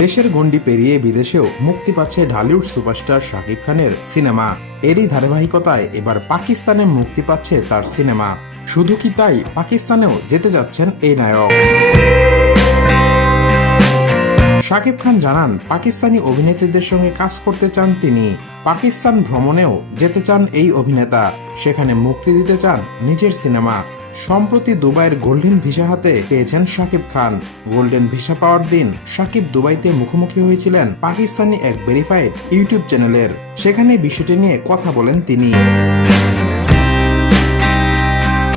দেশের গণ্ডি পেরিয়ে বিদেশেও মুক্তি পাচ্ছে ঢালিউড সুপারস্টার শাকিব খানের সিনেমা। এরই ধারাবাহিকতায় এবার পাকিস্তানে মুক্তি পাচ্ছে তার সিনেমা। শুধু কি তাই? পাকিস্তানেও যেতে যাচ্ছেন এই নায়ক। শাকিব খান জানান, পাকিস্তানি অভিনেত্রীদের সঙ্গে কাজ করতে চান তিনি। পাকিস্তান ভ্রমণেও যেতে চান এই অভিনেতা। সেখানে মুক্তি দিতে চান নিজের সিনেমা। সম্প্রতি দুবাইয়ের গোল্ডেন ভিসা হাতে পেয়েছেন শাকিব খান। গোল্ডেন ভিসা পাওয়ার দিন শাকিব দুবাইতে মুখোমুখি হয়েছিলেন পাকিস্তানি এক ভেরিফাইড ইউটিউব চ্যানেলের। সেখানে বিষয়টি নিয়ে কথা বলেন তিনি।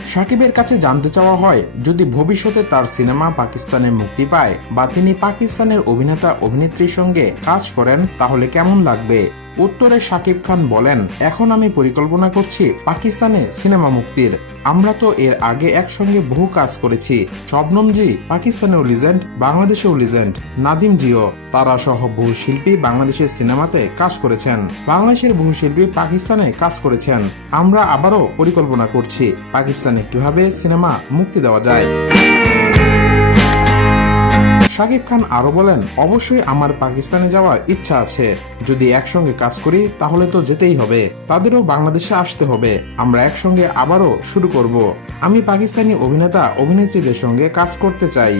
সাকিবের কাছে জানতে চাওয়া হয়, যদি ভবিষ্যতে তার সিনেমা পাকিস্তানে মুক্তি পায় বা তিনি পাকিস্তানের অভিনেতা অভিনেত্রীর সঙ্গে কাজ করেন, তাহলে কেমন লাগবে? উত্তরে শাকিব খান বলেন, এখন আমি পরিকল্পনা করছি পাকিস্তানে সিনেমা মুক্তির। আমরা তো এর আগে একসঙ্গে বহু কাজ করেছি। শবনম জি পাকিস্তানেও লিজেন্ড বাংলাদেশেও লিজেন্ড নাদিম জিও, তারা সহ বহু শিল্পী বাংলাদেশের সিনেমাতে কাজ করেছেন। বাংলাদেশের বহু শিল্পী পাকিস্তানে কাজ করেছেন। আমরা আবারও পরিকল্পনা করছি পাকিস্তানে কীভাবে সিনেমা মুক্তি দেওয়া যায়। শাকিব খান আরও বলেন, অবশ্যই আমার পাকিস্তানে যাওয়ার ইচ্ছা আছে। যদি একসঙ্গে কাজ করি, তাহলে তো যেতেই হবে। তাদেরও বাংলাদেশে আসতে হবে। আমরা একসঙ্গে আবারও শুরু করব। আমি পাকিস্তানি অভিনেতা, অভিনেত্রীদের সঙ্গে কাজ করতে চাই।